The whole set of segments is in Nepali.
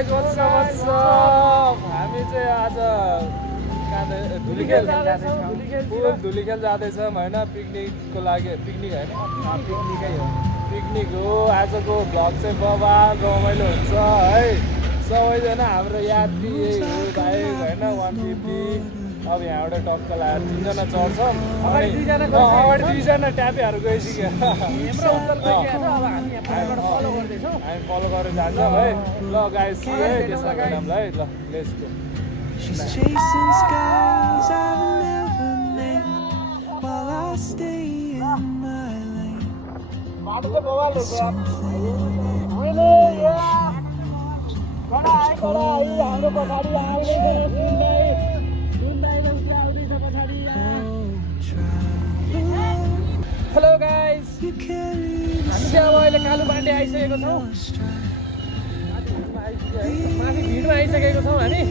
गाइस व्हाट्स अप हामी चाहिँ आज धुलीखेल जाँदैछौँ होइन पिकनिकको लागि पिकनिक होइन पिकनिक हो आजको भ्लग चाहिँ बवाल रमाइलो हुन्छ है सबैजना हाम्रो यात्री यही हो बाइक होइन 150 अब यहाँबाट टक्क लगाएर 3 जना चढ्छौँ अगाडि 2 जना ट्यापेहरू गइसक्यो हामी फलो गरेर जान्छौँ है ल गाइस है त्यसमा म्याडमलाई ल let's go She's chasing skies I've never named while I stay in my lane. Hello guys हामी चाहिँ अब अहिले कालुपाण्डे आइसकेको छौँ माथि भिडमा आइसकेको छौँ हामी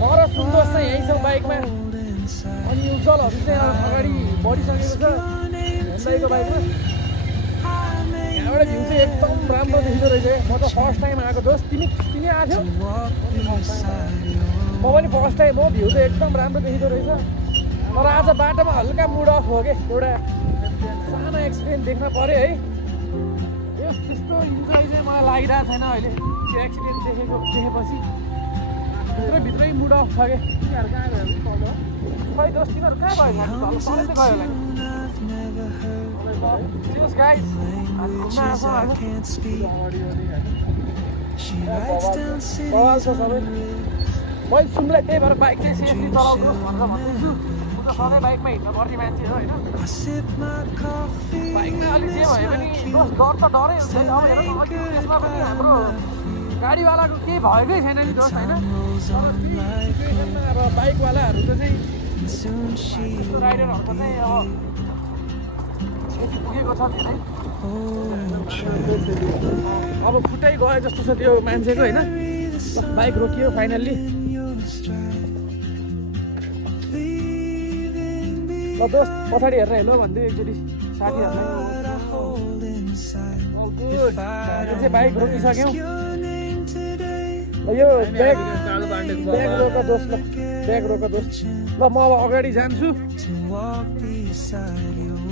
म र सुन्दोष चाहिँ यहीँ छौँ बाइकमा अनि उज्जवलहरू चाहिँ अगाडि बढिसकेको छ हेन्दाईको बाइकमा यहाँबाट भ्यू चाहिँ एकदम राम्रो देखिँदो रहेछ म त फर्स्ट टाइम आएको दोस्त तिमी आएको थियौ म पनि फर्स्ट टाइम हो भ्यू चाहिँ एकदम राम्रो देखिँदो रहेछ तर आज बाटोमा हल्का मुड अफ हो कि एउटा सानो एक्सिडेन्ट देख्न पऱ्यो है त्यस्तो इन्जोय चाहिँ मलाई लागिरहेको छैन अहिले त्यो एक्सिडेन्ट देखेपछि भित्रै मुड अफ छ कि तिमीहरू कहाँ गयो खै दोस्त तिमीहरू कहाँ भयो सधैँ चाहिँ गयो होला गाइस बवाल छ सबै मैले सुनलाई त्यही भएर बाइक चाहिँ सेफली चलाउनुहोस् भनेर भन्दैछु म त सधैँ बाइकमा हिँड्न पर्ने मान्छे हो होइन बाइकमा अलिक जे भयो भने दोस्त डर त डरै हुन्छ अब त्यसमा पनि हाम्रो गाडीवालाको केही भएकै छैन नि दोस्त होइन अब बाइकवालाहरू त चाहिँ राइडरहरूको चाहिँ अब क्षति पुगेको छ धेरै अब फुटै गयो जस्तो छ त्यो मान्छेको होइन बाइक रोकियो फाइनल्ली ल दोस्त पछाडि हेरेर हेलो भन्दै एकचोटि साथीहरूलाई चाहिँ बाइक रोकिसक्यौँ यो ब्याग रोक दोस्त ल ब्याग रोक दोस्त ल म अब अगाडि जान्छु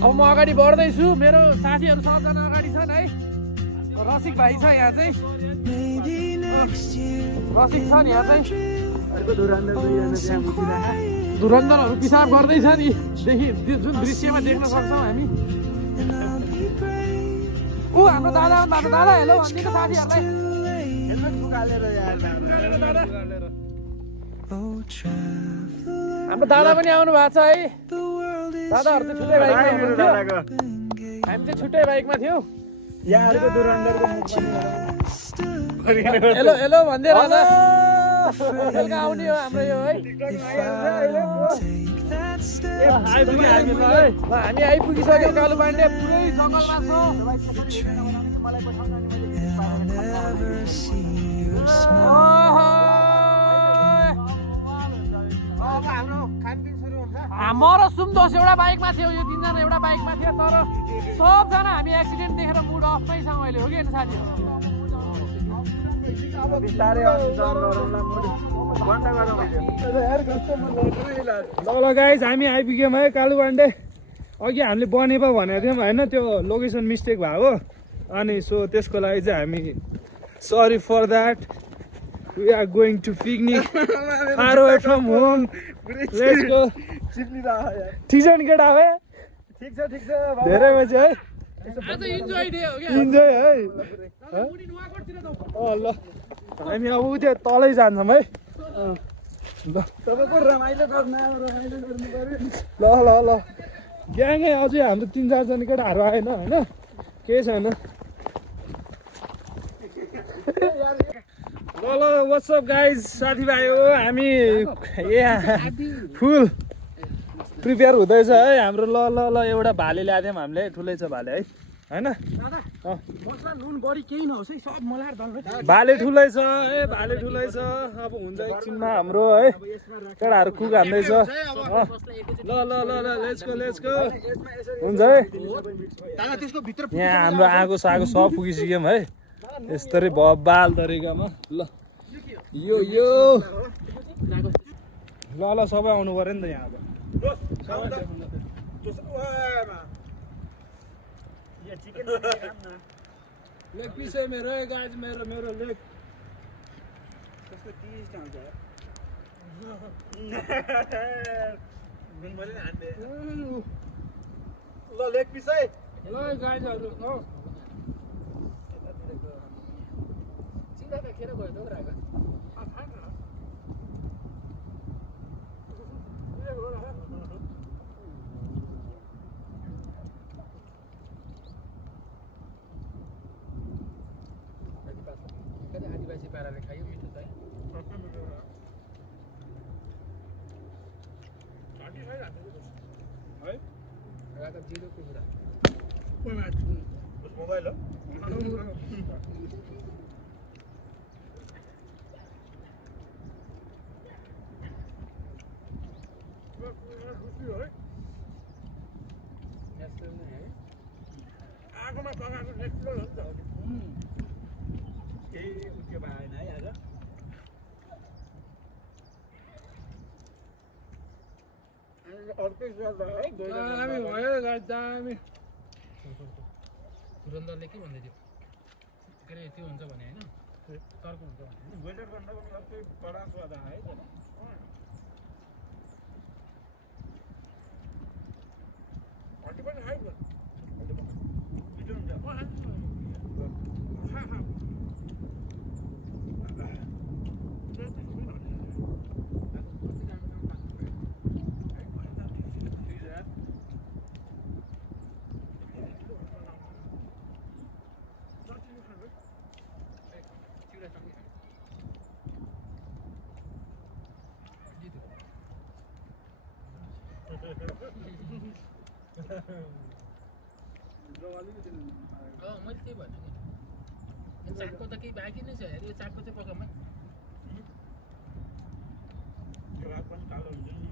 अब म अगाडि बढ्दैछु मेरो साथीहरू सबजना अगाडि छन् है रसिक भाइ छ यहाँ चाहिँ रसिक छ नि यहाँ चाहिँ धुरन्धरहरू पिसाब गर्दैछ नि जुन दृश्यमा देख्न सक्छौँ हामी ऊ हाम्रो दादा हेलो भनिदिनु साथीहरूलाई हाम्रो दादा पनि आउनु भएको छ है दादाहरू चाहिँ छुट्टै बाइकमा हुनुहुन्थ्यो हामी चाहिँ छुट्टै बाइकमा थियौँ हेलो हेलो भन्दै दादा बेलुका आउने हो हाम्रो यो है हामी आइपुगिसक्यौँ कालुपाण्डे पुरै जङ्गलमा म र सुन्दोष एउटा बाइकमा थियौँ यो 3 जना एउटा बाइकमा थियो तर सबजना हामी एक्सिडेन्ट देखेर मुड अफमै छौँ अहिले हो कि साथीहरू ल गाइस हामी आइपुग्यौँ है कालुपाण्डे अघि हामीले बनेपा भनेको थियौँ होइन त्यो लोकेसन मिस्टेक भएको अनि सो त्यसको लागि चाहिँ हामी sorry for that we are going to picnic far away from home let's go ठिक छ नि केटा है ठिक छ धेरै पछि है इन्जोय है ल हामी अब त्यो तलै जान्छौँ है ल ल ग्याङै अझै हाम्रो 3-4 जना केटाहरू आएन होइन केही छैन ल व्हाट्सअप गाइज साथीभाइ हो हामी फुल प्रिपेयर हुँदैछ है हाम्रो ल एउटा भाले ल्याएको थियौँ हामीले ठुलै छ भाले है होइन भाले ठुलै छ अब हुन्छ एकछिनमा हाम्रो है केटाहरू कुक हान्दैछ ल लेट्स गो हुन्छ है यहाँ हाम्रो आगो सागो सब पुगिसक्यौँ है यस्तरी बबाल तरिकामा ल यो ल सबै आउनु पर्यो नि त यहाँ लेग पिस है मेरो गाइज मेरो लेग कस्तो टेस्ट आउँछ ल लेग पिस है ल गाइजहरु हो चिन्ता त खेर गयो त रागा आदिवासी पाराले खायो मिठो छ है रागा जिरोको कुरा मोबाइल हो आगोमा पकाएको नेक्स्ट हो नि त केही उयो भएन है आज अर्कै स्वाद भयो है दामी भयो गाइज दामी धुरन्धरले के भन्दै थियो के अरे त्यो हुन्छ भने होइन तर्क हुन्छ भने वेटर गर्दा पनि अर्कै कडा स्वाद आयो है हड्डी पनि खायो मिठो हुन्छ मैले त्यही भने नि चाकको त केही बाँकी नै छ हेर यो चाकको चाहिँ पकाउँ रात पनि कालो हुन्छ नि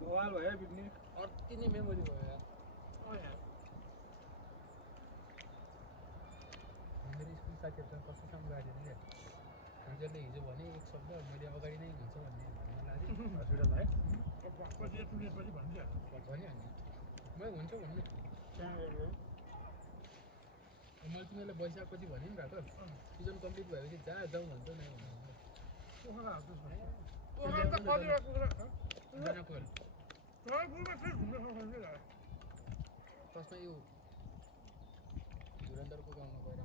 बवाल भयो पिकनिक अति नै मेमोरी भयो यार मेरो स्कुल साथीहरूसँग कसैसँग गाडी नि हजुरले हिजो भने एक शब्द मैले अगाडि नै हुन्छ भन्ने हस्पिटल है पछि भनिदिइहाल्छ भनिहाल्ने मैले हुन्छ भन्नु मैले तिमीलाई वैशाखपछि भने नि राख सिजन कम्प्लिट भएपछि जहाँ जाउँ भन्छ नै फर्स्टमा यो धुरन्धरको गाउँमा गएर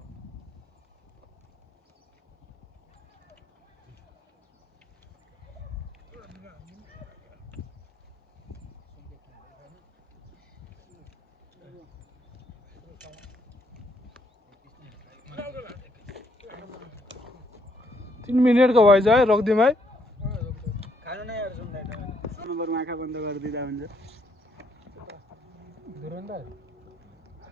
तीन मिनटको भएछ है रोकिदिउँ है खानु नै यार सुन्दैन नम्बरमा आँखा बन्द गरिदिँदा हुन्छ धुरन्धर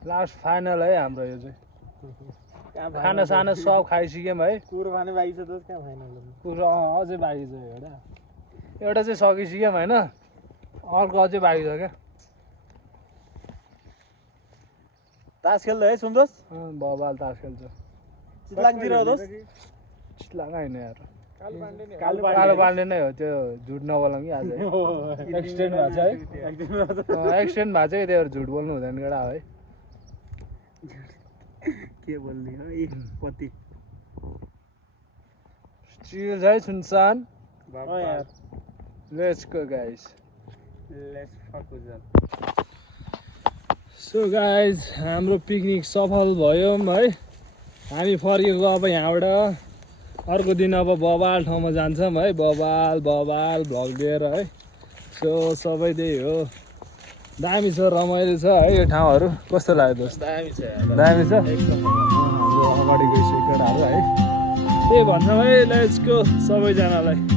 लास्ट फाइनल है हाम्रो यो चाहिँ खाना साना सब खाइसक्यौँ है कुरो खाने बाँकी छ दोस्त कहाँ फाइनल कुरो अझै बाँकी छ एउटा चाहिँ सकिसक्यौँ होइन अर्को अझै बाँकी छ क्या तास खेल्दै है सुन्दोस बबाल तास खेल्छ चितलाङतिर हो दोस्त चितलाङ होइन यार कालो कालो पाल्ने नै हो त्यो झुट नबोलाउँ कि आज एक्सिडेन्ट भएको छ है एक्सिडेन्ट भएको छ कि त्यही भएर झुट बोल्नु हुँदैन केटा है के बोल्ने हो ए पति स्टिल है सुनसान यार लेट्स गो गाइस लेट्स फक उजल सो गाइज हाम्रो पिकनिक सफल भयो है हामी फर्केको अब यहाँबाट अर्को दिन अब बबाल ठाउँमा जान्छौँ है बबाल भ्लग दिएर है सो सबै त्यही हो दामी छ रमाइलो छ है यो ठाउँहरू कस्तो लाग्यो दोस्त दामी छ हाम्रो अगाडि गइसकेको केटाहरू है त्यही भन्छौँ है लेट्स गो सबैजनालाई